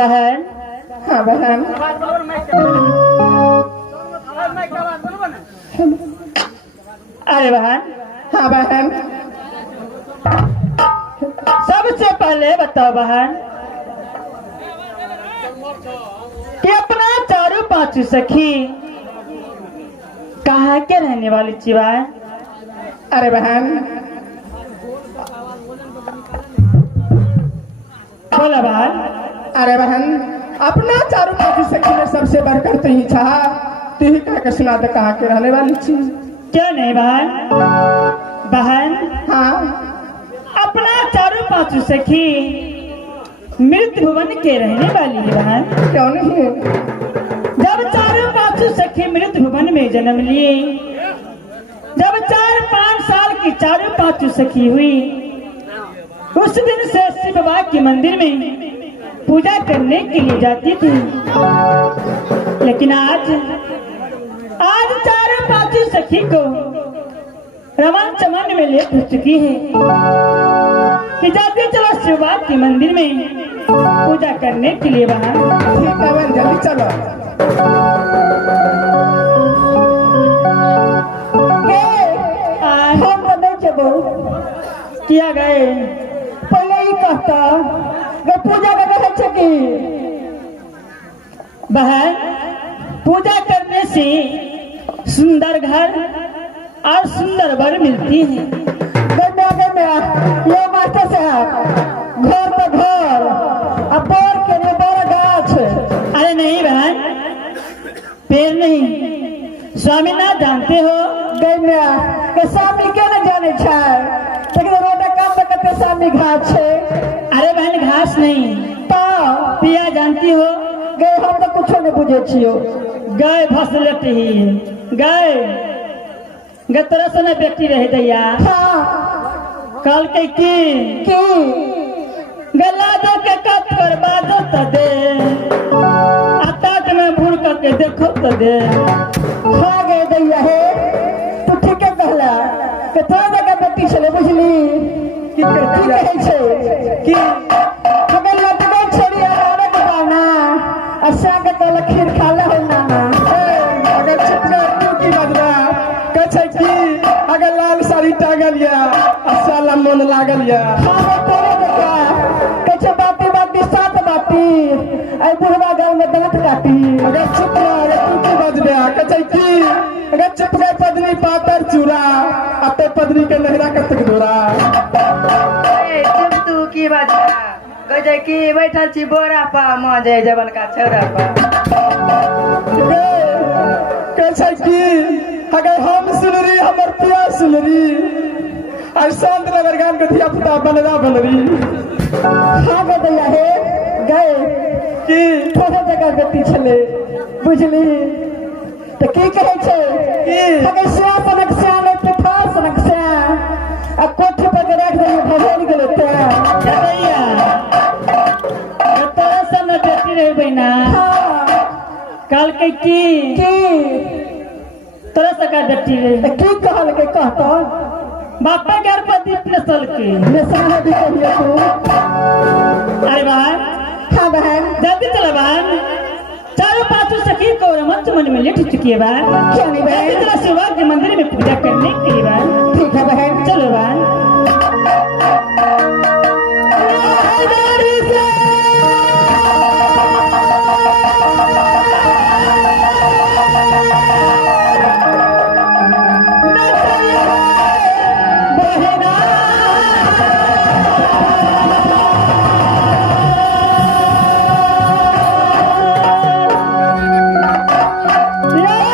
बहन। हाँ बहन। अरे बहन। हाँ बहन। सबसे पहले बताओ बहन कि अपना चारों पांचों सखी कहाँ के रहने वाली चिवा है? अरे बहन बोला बहन। अरे बहन अपना चारों पांचों सखी में सबसे बढ़कर तू ही चाह, तू ही कह सुना दे कहाँ के रहने वाली चीज। क्यों नहीं बहन? बहन हाँ अपना चारों पांचों सखी मृत भुवन के रहने वाली है बहन। क्यों नहीं? जब चारों पांचों सखी मृत भुवन में जन्म लिए, जब 4-5 साल की चारों पांचों सखी हुई, उस दिन से शिव बाबा के मंदिर में पूजा करने के लिए जाती थी। लेकिन आज चारों पांचों सखी को रमन चमन में लेट हो चुकी है कि जाते चलो शिव बाबा के मंदिर में पूजा करने के लिए बाहर। ठीक है बहन जल्दी चलो। हम तो नहीं चलो किया गए पहले ही कहता मैं पूजा करने की बहन। पूजा करने से सुंदर घर और सुंदर वर मिलती है। ये मास्टर साहब घर पे घर अब पेड़ के लिए बड़ा गाछ। अरे नहीं बहन, पेड़ नहीं, स्वामीनाथ जानते हो? के स्वामी क्यों न जाने छे, लेकिन रोड काम में कते स्वामी घास छे। अरे बहन घास नहीं, तो पिया जानती हो? गए हम तो कुछ नहीं बुझे छियो। गाय भसलट ही गाय गतरा से न बेटी रह दैया। हाँ कल के की गला दो के कत पर बाजो तो दे, आतात में भूल करके देखो तो दे। खा गए दैया है तू ठीक है कहला कि थोड़ा जगह बेटी चले बुझली की कहे छे कि अगर लट गई छोड़ी आने के बाना अच्छा के तल खीर खाला हो नाना। अगर चिपका तू की बजरा कछे की अगर लाल साड़ी टागल या अच्छा मन लागल या खावे तोरे देखा कछे बाती बाती सात बाती आई बुढ़वा गांव में दांत काटी। अगर चुप रह तू की बजबे कछे की अगर चुप गए पदनी पातर चूरा अते पदनी के नहरा कतक धोरा। चुप तू की बजा गजे की बैठल छी बोरा पा मजे जबन का छोरा पा। कछे की अगर हम सुन रही हमर पिया सुन रही और शांत नगर गांव के धिया पुता बनरा बनरी। हाँ बदैया है गए कि थोड़ा जगह बेटी छले बुझली तो की कहे छे कि अगर सिया सनक सिया ले तो था सनक सिया अब कोठे पर रख दे भगवान के लेते हैं दैया गतरा से न बेटी रह बहना। कल के की तरह सका बेटी रहे की कहल के कहता बापा घर पर दीप नसल के निशान भी कहिए तू। अरे बहन। हाँ बहन जल्दी चला बहन, चारों पांचों सखी को रमन चमन में लेट चुकी है बहन। क्यों नहीं बहन? जल्दी चला शिवा के मंदिर में पूजा करने के लिए बहन। ठीक है बहन चलो बहन। Yeah.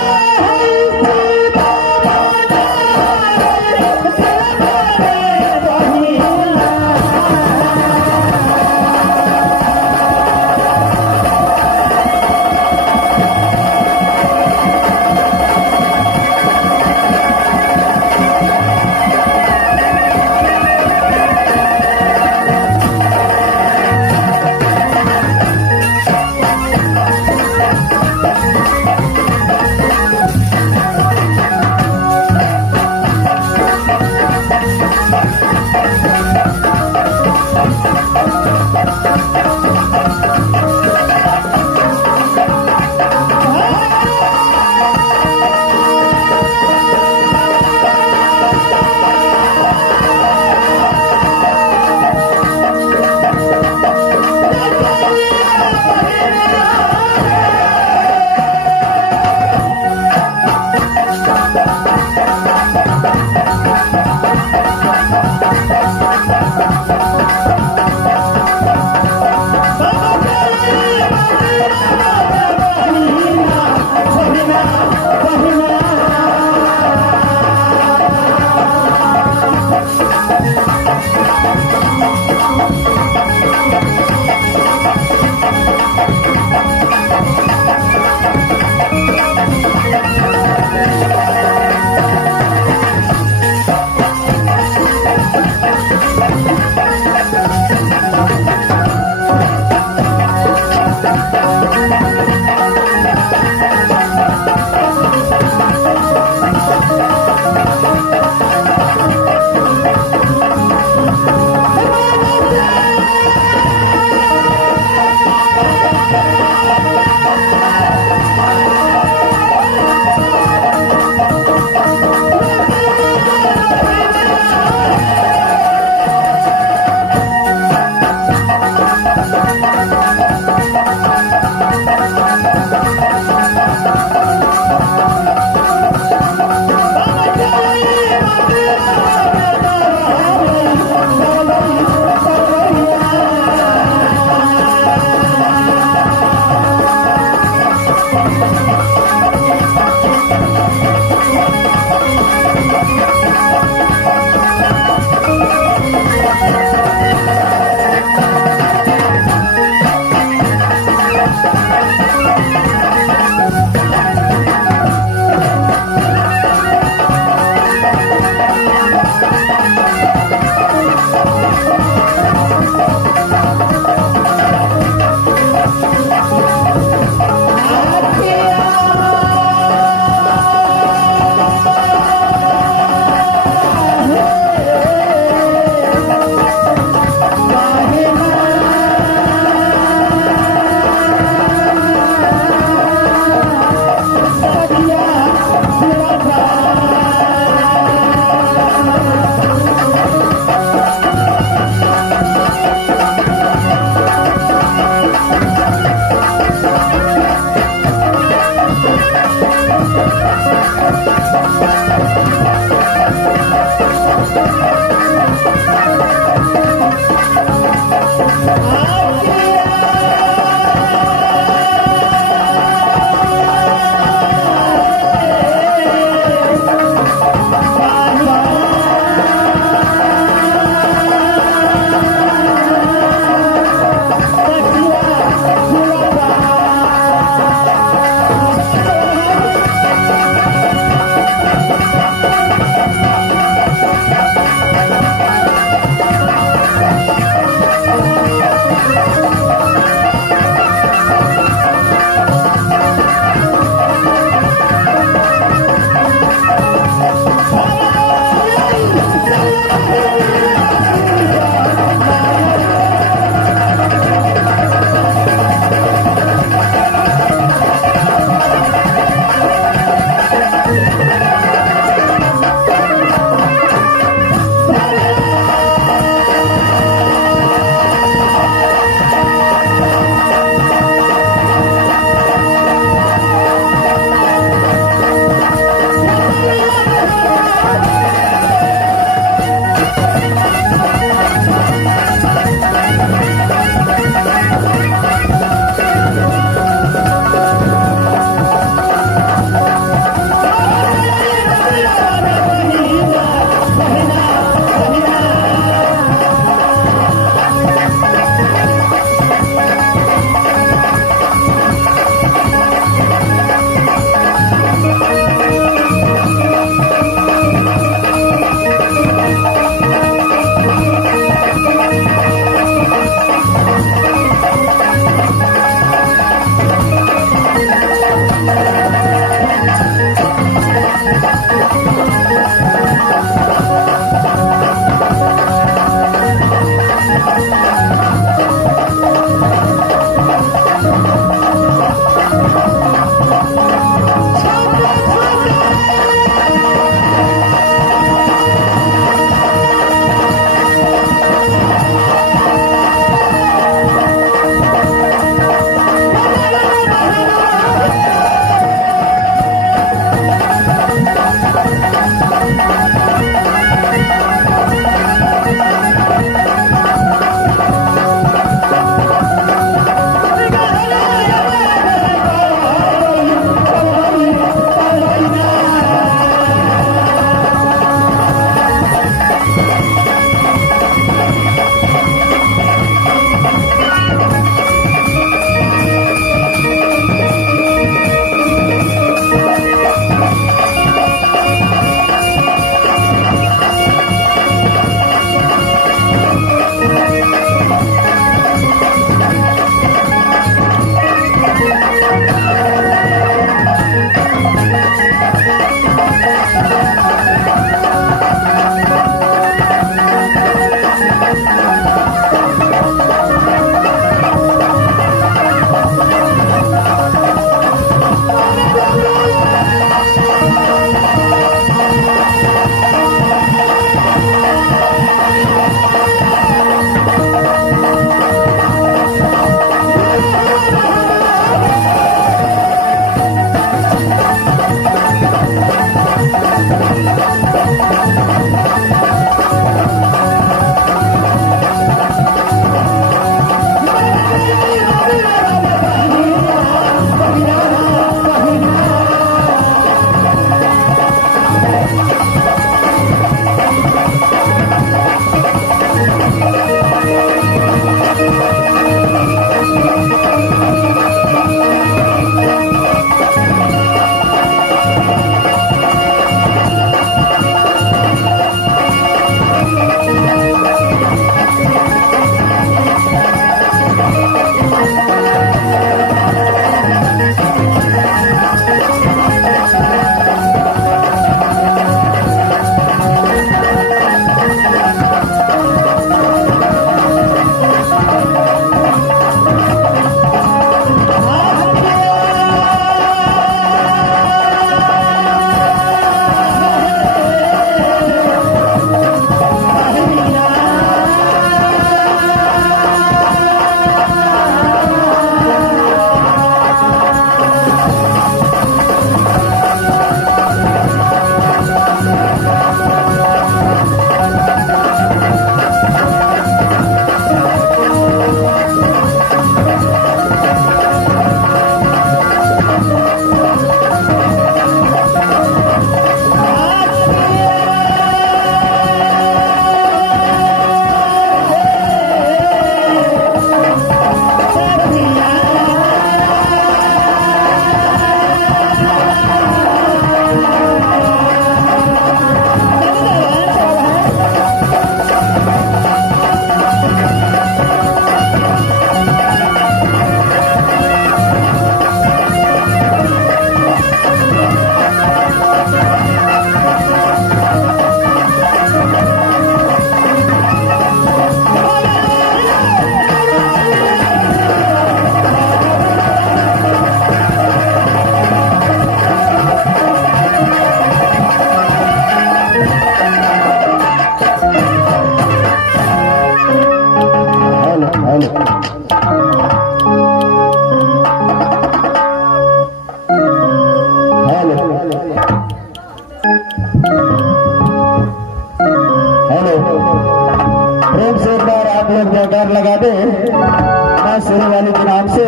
दे मैं शुरू वाली के नाम से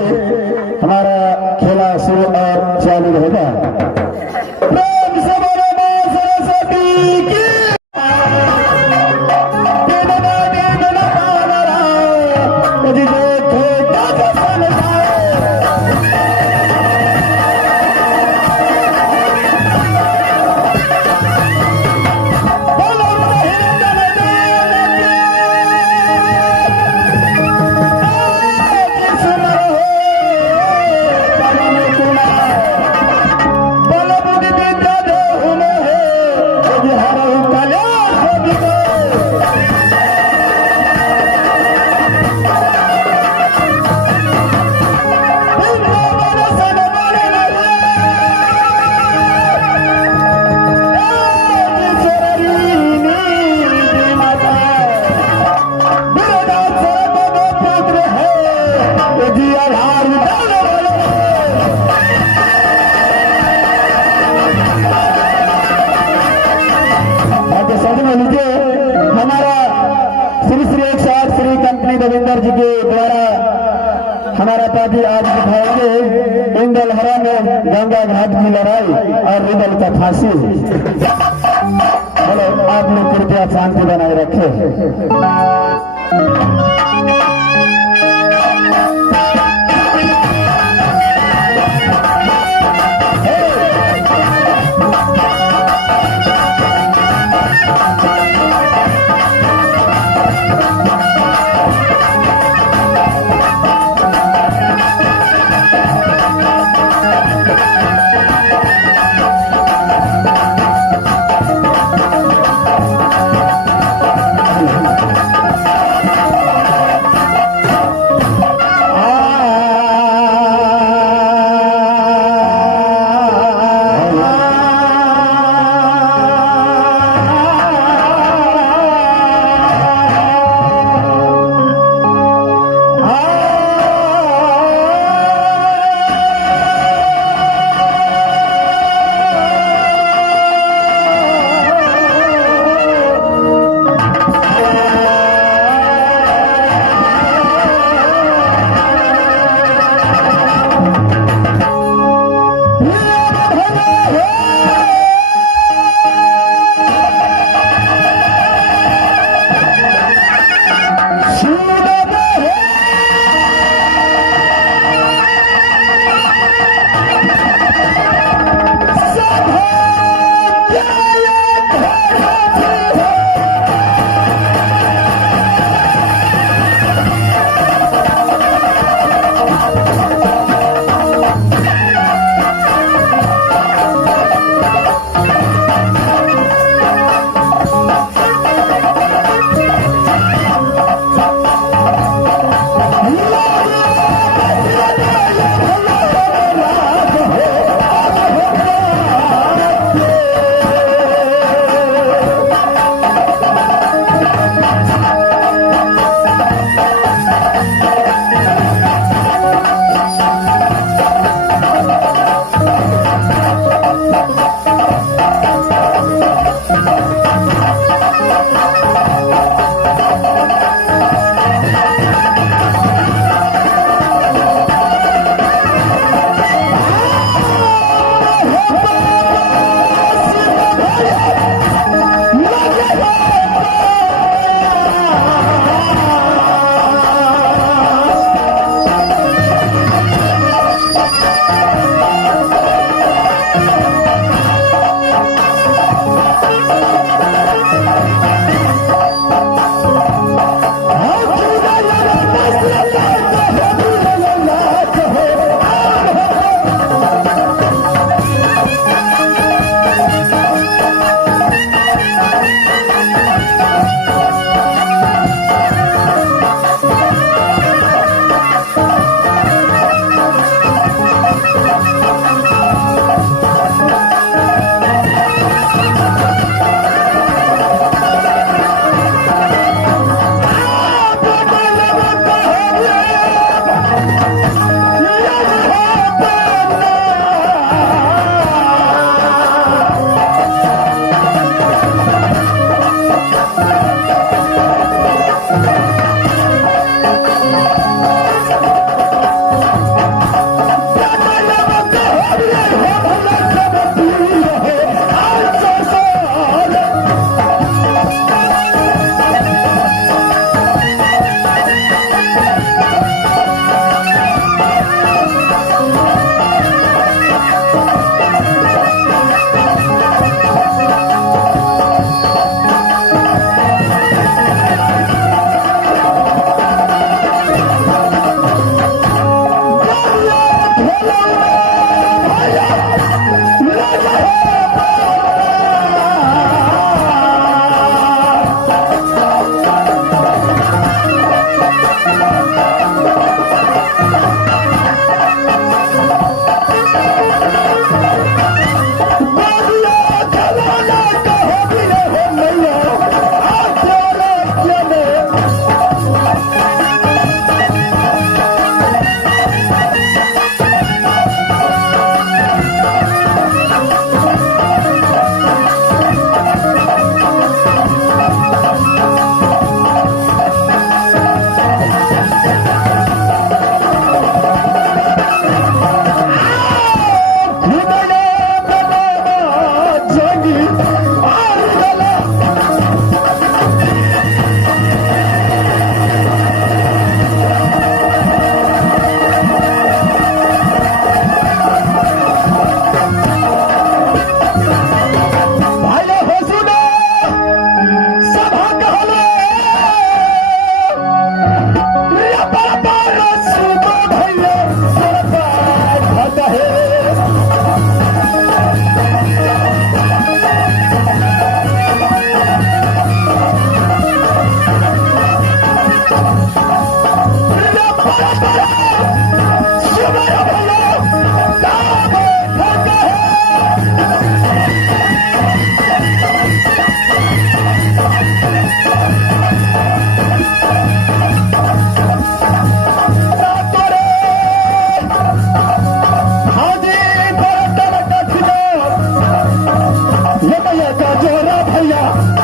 हमारा खेला शुरू और चालू रहेगा। प्रेम से बोलो मां सरस्वती की। हमारा श्री श्री 108 श्री कंपनी रविंदर जी के द्वारा हमारा पार्टी आज दिखाएंगे इंदल हरा में गंगा घाट की लड़ाई और रिबल का फांसी। चलो आप लोग कृपया शांति बनाए रखें।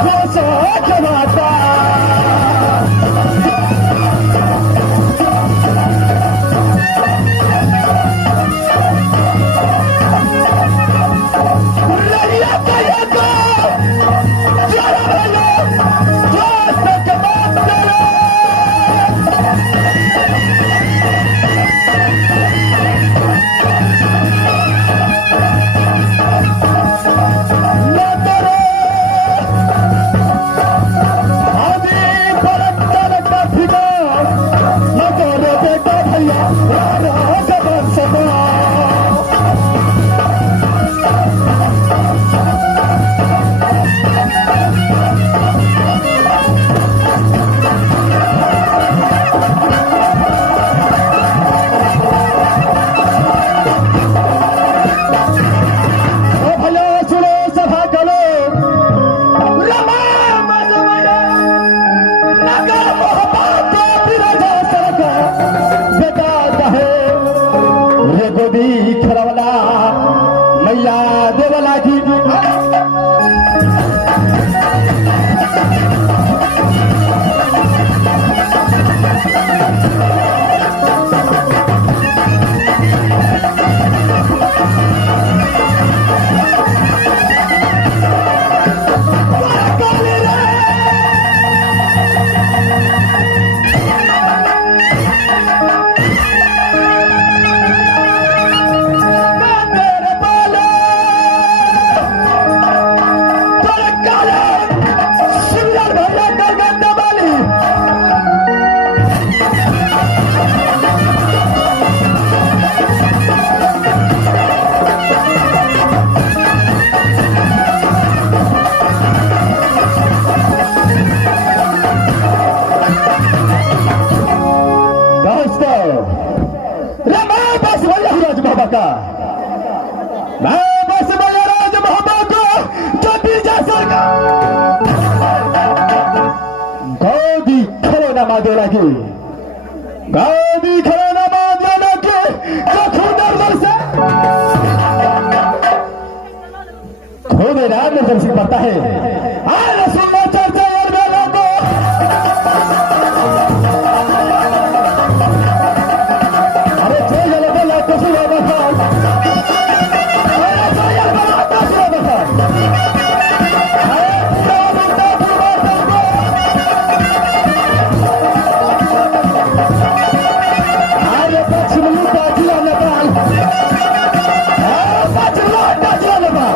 कोसो जमाता लड़िया कहिया को जरा भलो दोस्त के बात करे न करे आदि परंतर का ठिकान न करे बेटा भैया राजा जबन सदा भलो सुनो सभा करो रमा मजमया नगर मोहब्बत बिरजा सरका बेटा कहे रे गोदी खरवला मैया देवला की तेरे बोले तेरे काले सुंदर भैया गलगंड वाली दोस्तों रमा बस भैया राज बाबा का मैं बस भैया राज बाबा को जब भी जा सका गोदी खड़े न मादे लगी गोदी खड़े न मादे लगी तो खुदर से खुद राम ने दर्शन करता है आज सुनना चर्चा और मेलों को अरे जो ये बोला तो सुनो बता अरे जो ये बोला तो सुनो बता अरे जो बोलता सुनो बता अरे पश्चिम लुटा जिला नेपाल अरे पश्चिम लुटा जिला नेपाल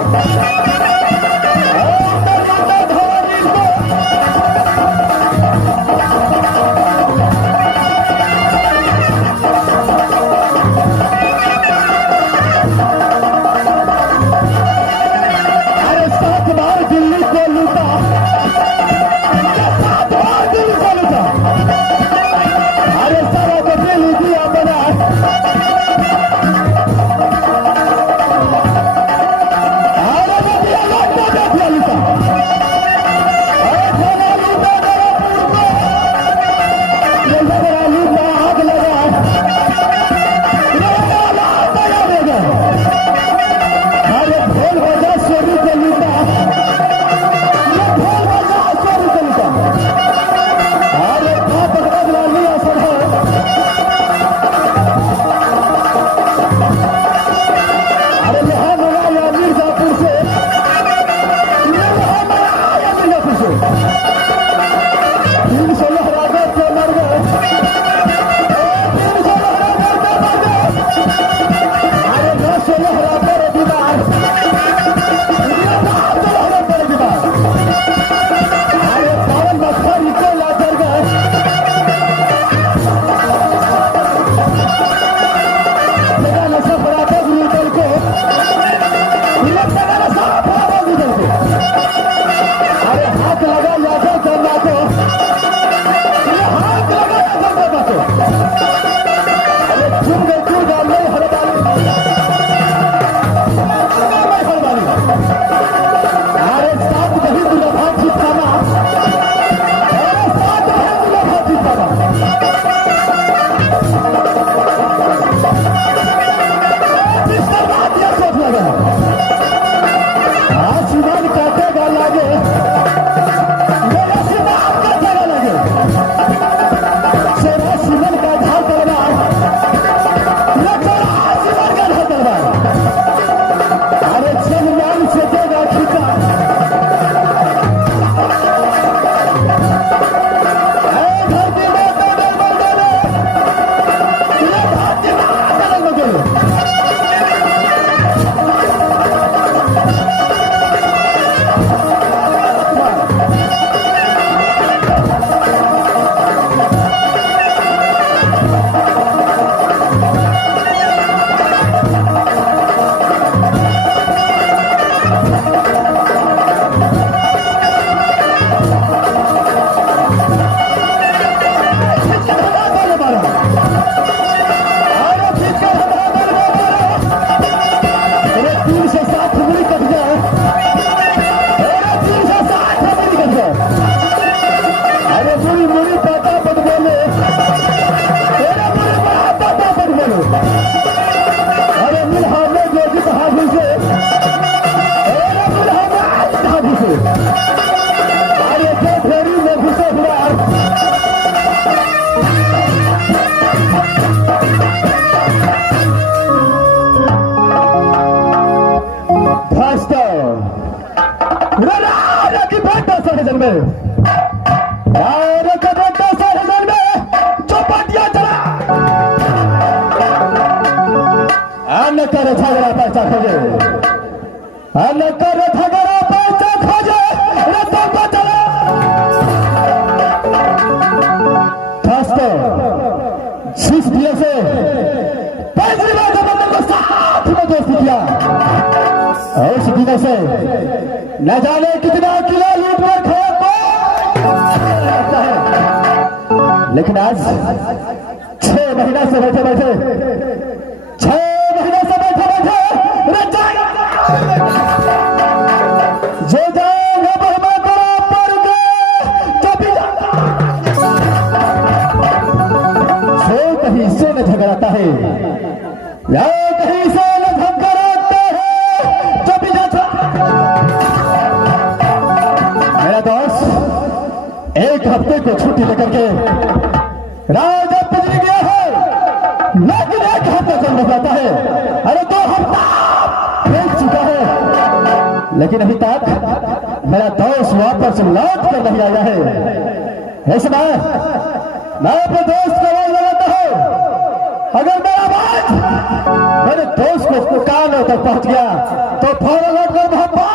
अरे मुड़ी मुड़ी पाता पद बोले, तेरे मुड़ी बड़ा पाता पद बोले। अरे मिलहामे जोगी बहादुर से, अरे मिलहामे आज बहादुर से। अरे जो फेरी में घुसे हुआ की बेटा सहजन में के बेटा सहजन में चौपाटिया चला अन्न कर झगड़ा पैसा खोजे, अन्न कर झगड़ा पैसा खोजे रतन को चला खासतो शीश दिए से पैसे में जब को साथ में दोस्ती किया और उस दिन से न जाने कितना किलो लूट कर खाया है, लेकिन आज 6 महीना से बैठे बैठे 6 महीने से बैठे बैठे जो जाएगा बहमा करा पर कभी सो कहीं से न झगड़ाता है या कहीं से न झगड़ाता है जब जाता। मेरा दोस्त एक हफ्ते को छुट्टी लेकर के राजा पिछड़ गया है, लेकिन एक हफ्ते से बताता है। अरे 2 हफ्ता बीत चुका है, लेकिन अभी तक मेरा दोस्त वापस लौट कर नहीं आया है। ऐसे मैं अपने दोस्त को आवाज लगाता हूं, अगर मेरा आवाज मेरे दोस्त को कानों तक पहुंच गया तो फौरन लौट कर मोहब्बत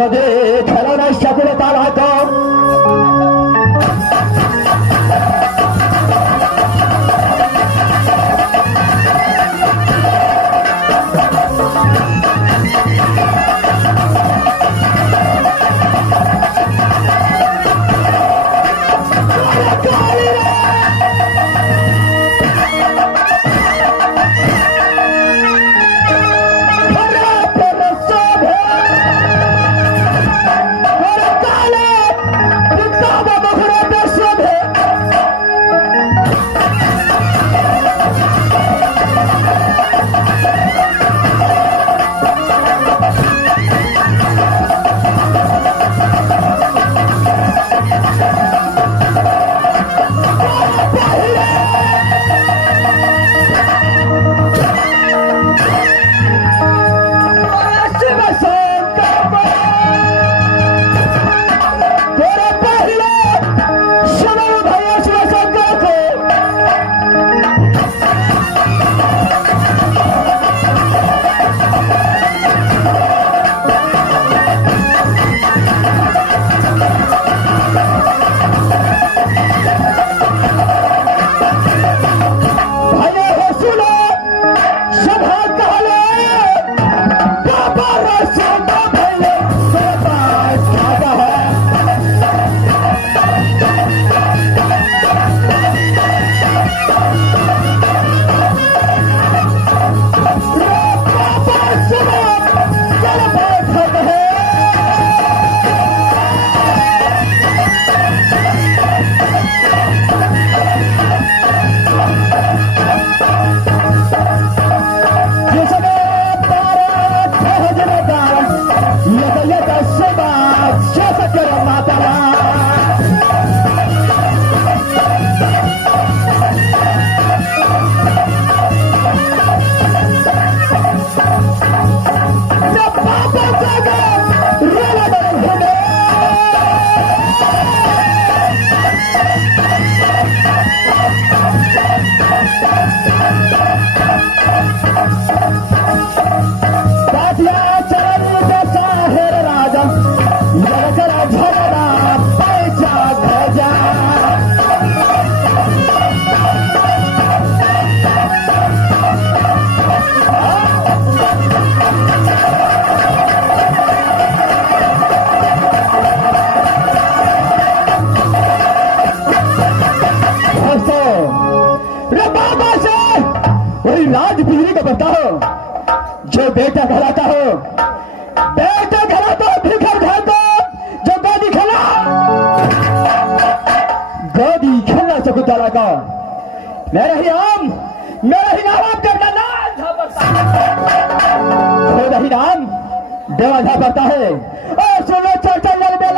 গদে খেলনার সাথে তার হাত राज बिजली को बताओ जो बेटा कहलाता हो, बेटा कहलाता हो, भिखर कहलाता जो गोदी खेला, गोदी खेलना चकुताला का मेरा ही नाम आपका खुद ही नाम देवा जा पड़ता है। और सुनो चर्चा लड़बे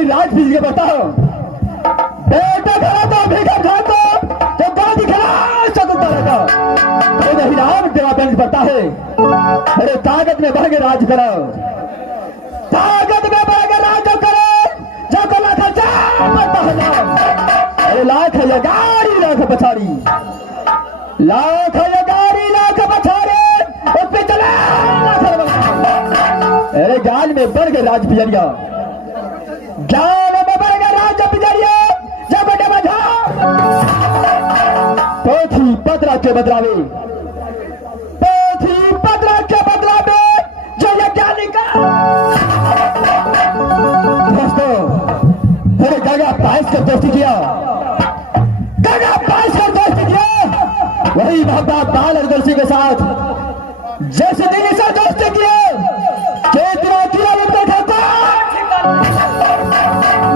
वही राज बीज के बताओ बेटा खड़ा तो भीगा खा तो गांधी खिला चतुर्ता लगा तो नहीं राम जवाब पड़ता है। अरे ताकत में बढ़ के राज करो, ताकत में बढ़ के राज करो, जो कला खर्चा पड़ता है। अरे लाख है गाड़ी लाख पछाड़ी, लाख है गाड़ी लाख पछाड़ी, उस पे चला अरे ज्ञान में बढ़ गए राज पिजरिया, ज्ञान में बढ़ गए राज पिजरिया, जब बड़े बजा पोथी पत्रा के बदलावे, पोथी पत्रा के बदलावे जो ये ज्ञानी का दोस्तों। अरे गंगा पाइस का दोस्ती किया, गंगा पाइस का दोस्ती किया, वही मोहब्बत बाल अरदर्शी के साथ जैसे दिन से दोस्ती किए कितना किया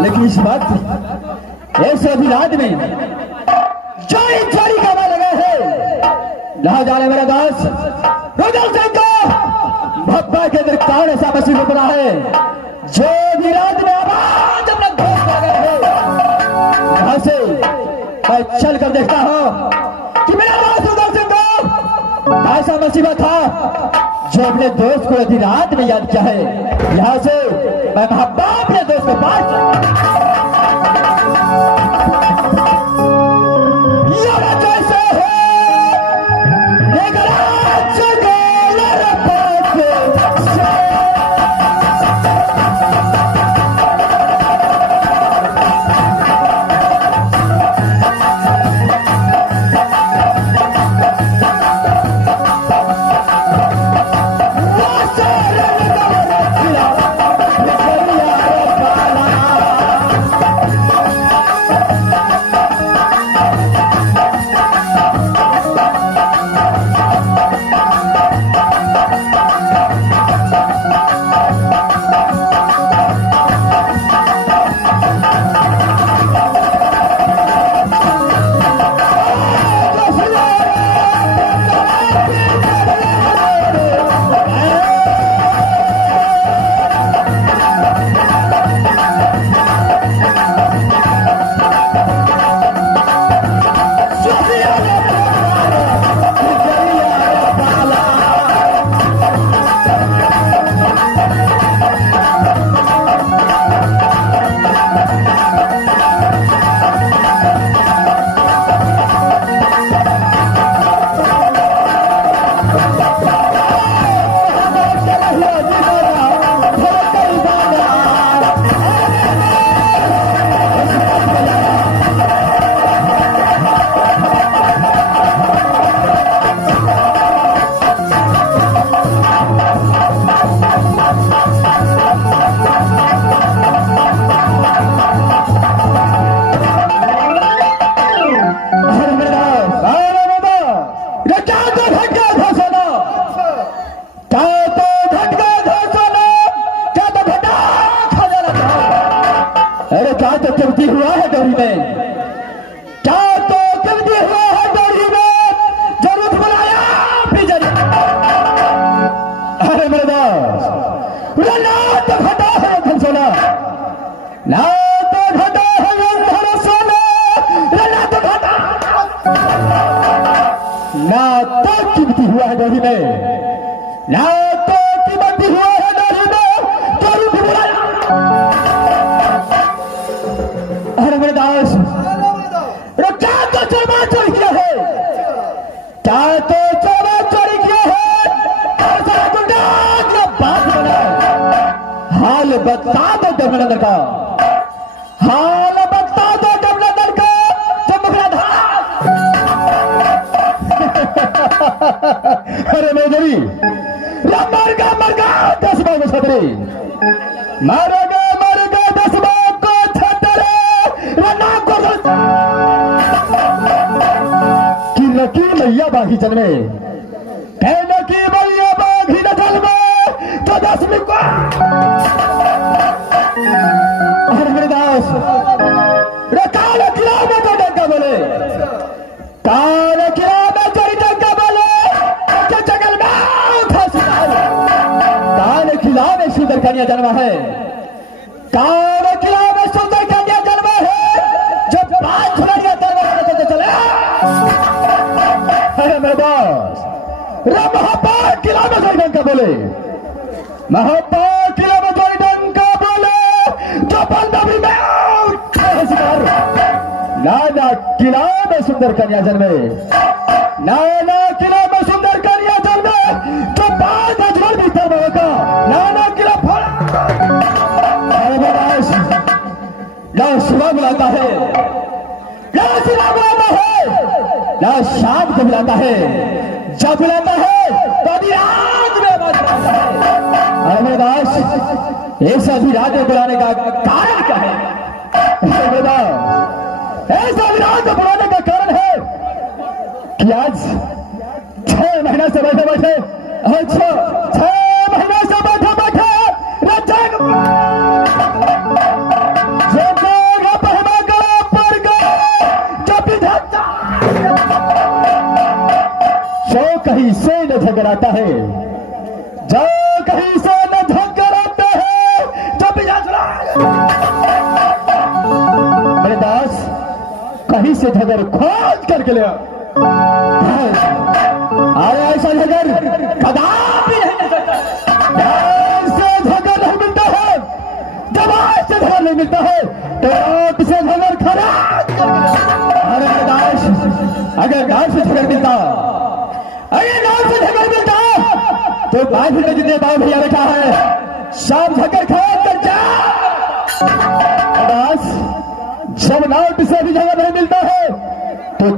लेकिन इस वक्त ऐसे अभिलाद में चोरी चोरी करने लगे हैं। लहा जाने मेरा दोस्त रुदल सिंह को भब्बा के अंदर कौन ऐसा मसीह उतरा है जो भी रात में आवाज अपना दोस्त आ गए हैं। यहां से मैं चल कर देखता हूं कि मेरा दोस्त रुदल सिंह को ऐसा मुसीबत था जो अपने दोस्त को आधी रात में याद किया है। यहां से मैं मोहब्बत अपने दोस्त को पास जैसे है एक रात बता दो डबलर का, हाल बता दो डबलर का, जब मुखलाधार अरे मेजरी मरगा 10 बार को छतरे मरगा 10 बार को छतरे रना को कि लकी मैया बागी चलने कहना कि मैया बागी न चलवे तो 10 मिनट को हरदास काल किला में तो डंका बोले, काल किला में चोरी डंका बोले, जंगल में काल किला में सुंदर कन्या जन्मा है, काल किला में रे महापौर किला में कोई डंका बोले, महापौर किला में कोई डंका बोले जो बलदावी में नाना किला में सुंदर कन्या जन्मे, नाना किला में सुंदर कन्या जन्मे जो बाद अजगर भी तब होगा नाना किला फोड़ा। ना सुबह बुलाता है, ना सुबह बुलाता है, ना शाम को बुलाता है, जब बुलाता है तो अभी रात में बुलाता है। अरे दास ऐसा भी रात में बुलाने का कारण क्या है? ऐसा भी रात में बुलाने का कारण है कि आज 6 महीना से बैठे बैठे, अच्छा 6 महीना से बैठे बैठे कहीं से न झगड़ाता है, जो कहीं से न झगड़ाता है, जब मेरे दास कहीं से झगड़ खोज करके ले अरे ऐसा झगड़ कदापि नहीं मिल सकता, ऐसे झगड़ नहीं मिलता है, जब ऐसे झगड़ नहीं मिलता है तो आप से झगड़ खराब। अरे मेरे दास अगर गांव से झगड़ मिलता, अरे नाम से झगड़ मिलता तो 5 मिनट में जितने दाव भैया बैठा है सब झगड़ खराब कर जा। जब नाम से भी झगड़ नहीं मिलता है तो